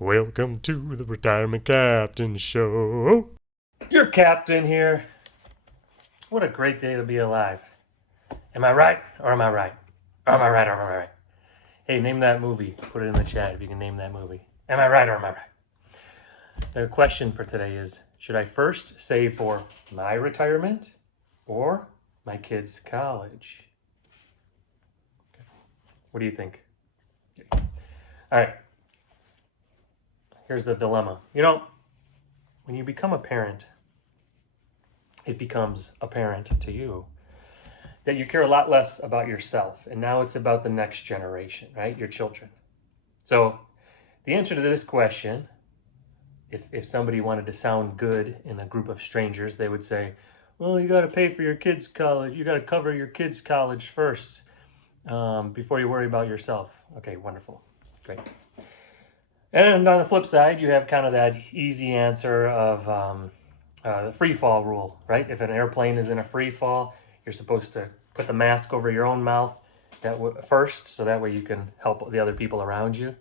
Welcome to the Retirement Captain Show. Your captain here. What a great day to be alive. Am I right or am I right? Or am I right or am I right? Hey, name that movie. Put it in the chat if you can name that movie. Am I right or am I right? The question for today is, should I first save for my retirement or my kids' college? Okay. What do you think? All right. Here's the dilemma. When you become a parent, it becomes apparent to you that you care a lot less about yourself. And now it's about the next generation, right? Your children. So the answer to this question, if somebody wanted to sound good in a group of strangers, they would say, well, you got to pay for your kids' college. You got to cover your kids' college first before you worry about yourself. Okay, wonderful. Great. And on the flip side, you have kind of that easy answer of the free fall rule, right? If an airplane is in a free fall, you're supposed to put the mask over your own mouth first, so that way you can help the other people around you.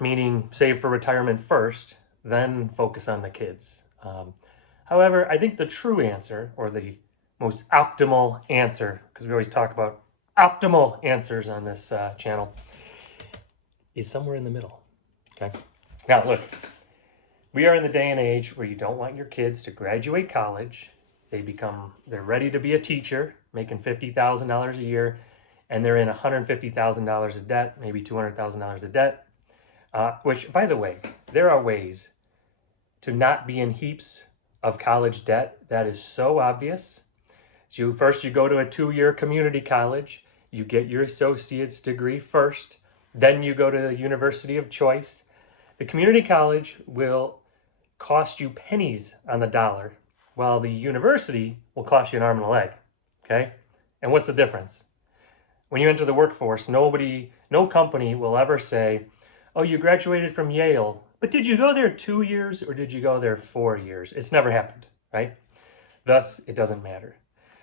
Meaning save for retirement first, then focus on the kids. However, I think the true answer, or the most optimal answer, because we always talk about optimal answers on this channel, is somewhere in the middle. Okay. Now, look, we are in the day and age where you don't want your kids to graduate college. They're ready to be a teacher, making $50,000 a year, and they're in $150,000 of debt, maybe $200,000 of debt. Which, by the way, there are ways to not be in heaps of college debt. That is so obvious. So first, you go to a 2-year community college. You get your associate's degree first. Then you go to the university of choice. The community college will cost you pennies on the dollar, while the university will cost you an arm and a leg. Okay? And what's the difference? When you enter the workforce, no company will ever say, oh, you graduated from Yale, but did you go there 2 years or did you go there 4 years? It's never happened, right? Thus, it doesn't matter.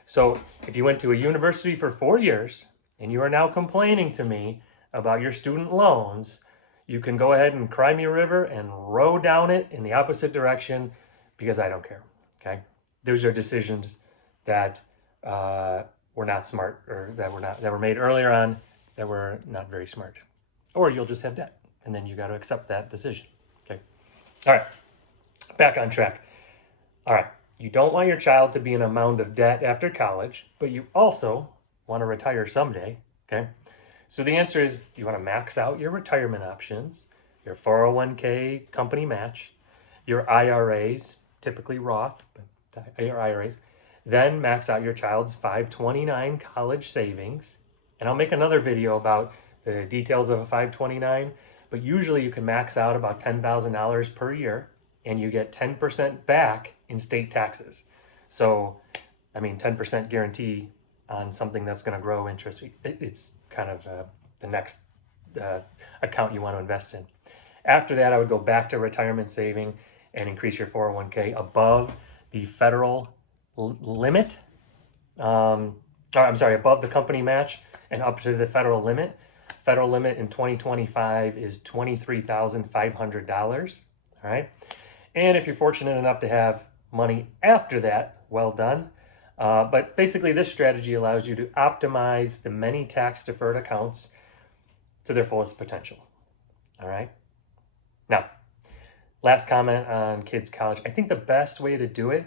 So if you went to a university for 4 years and you are now complaining to me about your student loans, you can go ahead and cry me a river and row down it in the opposite direction, because I don't care, okay? Those are decisions that were not smart, or that were made earlier on that were not very smart. Or you'll just have debt, and then you got to accept that decision, okay? All right, back on track. All right, you don't want your child to be in a mound of debt after college, but you also want to retire someday, okay? So the answer is, you want to max out your retirement options, your 401k company match, your IRAs, typically Roth, but your IRAs, then max out your child's 529 college savings. And I'll make another video about the details of a 529, but usually you can max out about $10,000 per year, and you get 10% back in state taxes. So, 10% guarantee on something that's going to grow interest. It's kind of the next account you want to invest in. After that, I would go back to retirement saving and increase your 401k above the federal limit. Above the company match and up to the federal limit. Federal limit in 2025 is $23,500. All right. And if you're fortunate enough to have money after that, well done. But basically, this strategy allows you to optimize the many tax-deferred accounts to their fullest potential. All right? Now, last comment on kids' college. I think the best way to do it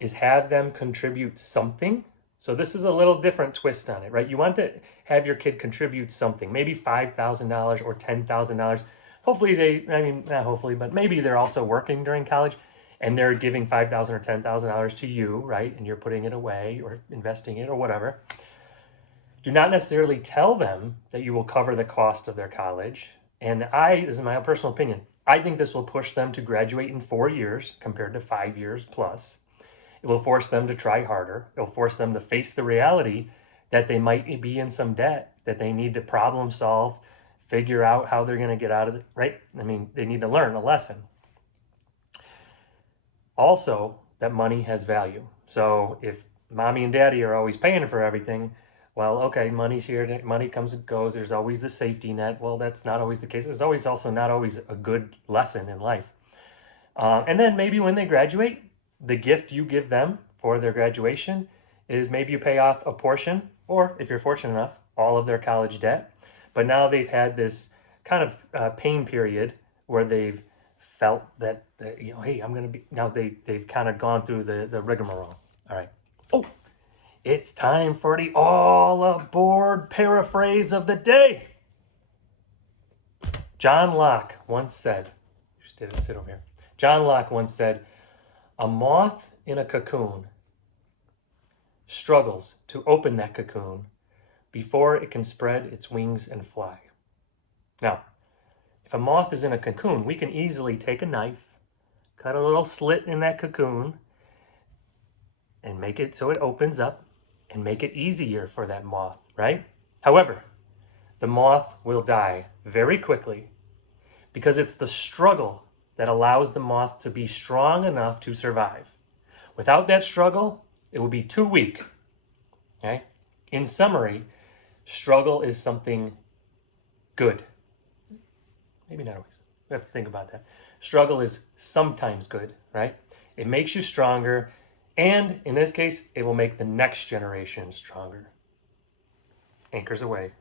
is have them contribute something. So this is a little different twist on it, right? You want to have your kid contribute something, maybe $5,000 or $10,000. Hopefully not hopefully, but maybe they're also working during college, and they're giving $5,000 or $10,000 to you, right? And you're putting it away or investing it or whatever. Do not necessarily tell them that you will cover the cost of their college. And this is my personal opinion, I think this will push them to graduate in 4 years compared to 5 years plus. It will force them to try harder. It will force them to face the reality that they might be in some debt, that they need to problem solve, figure out how they're going to get out of it, right? They need to learn a lesson. Also, that money has value. So if mommy and daddy are always paying for everything, well, okay, money's here, money comes and goes. There's always the safety net. Well, that's not always the case. There's always also not always a good lesson in life. And then maybe when they graduate, the gift you give them for their graduation is maybe you pay off a portion, or if you're fortunate enough, all of their college debt. But now they've had this kind of pain period where they've felt that, hey, I'm going to be, now they've kind of gone through the rigmarole. All right. Oh, it's time for the all aboard paraphrase of the day. John Locke once said, just sit over here. John Locke once said, a moth in a cocoon struggles to open that cocoon before it can spread its wings and fly. Now, if a moth is in a cocoon, we can easily take a knife, cut a little slit in that cocoon, and make it so it opens up and make it easier for that moth, right? However, the moth will die very quickly because it's the struggle that allows the moth to be strong enough to survive. Without that struggle, it will be too weak. Okay? In summary, struggle is something good. Maybe not always. We have to think about that. Struggle is sometimes good, right? It makes you stronger, and in this case, it will make the next generation stronger. Anchors away.